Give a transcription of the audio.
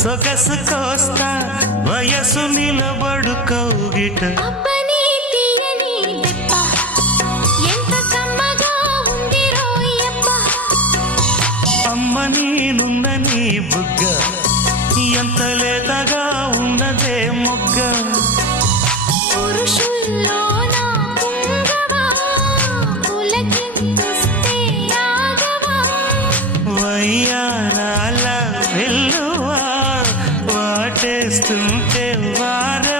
సొగసు కోస్తా వయసు నిలబడు కౌగిట అబ్బని తీయని దెబ్బ ఎంత కమ్మగా ఉంది రోయప్ప అమ్మ నేనున్న నీ బుగ్గ ఎంత లేతగా ఉన్నదే మొగ్గ పురుషుల్లో నా పుంగవా పులకింతుస్తే ఆగవా వయ్యారాల వెల్లువా వాటేస్తుంటే వారే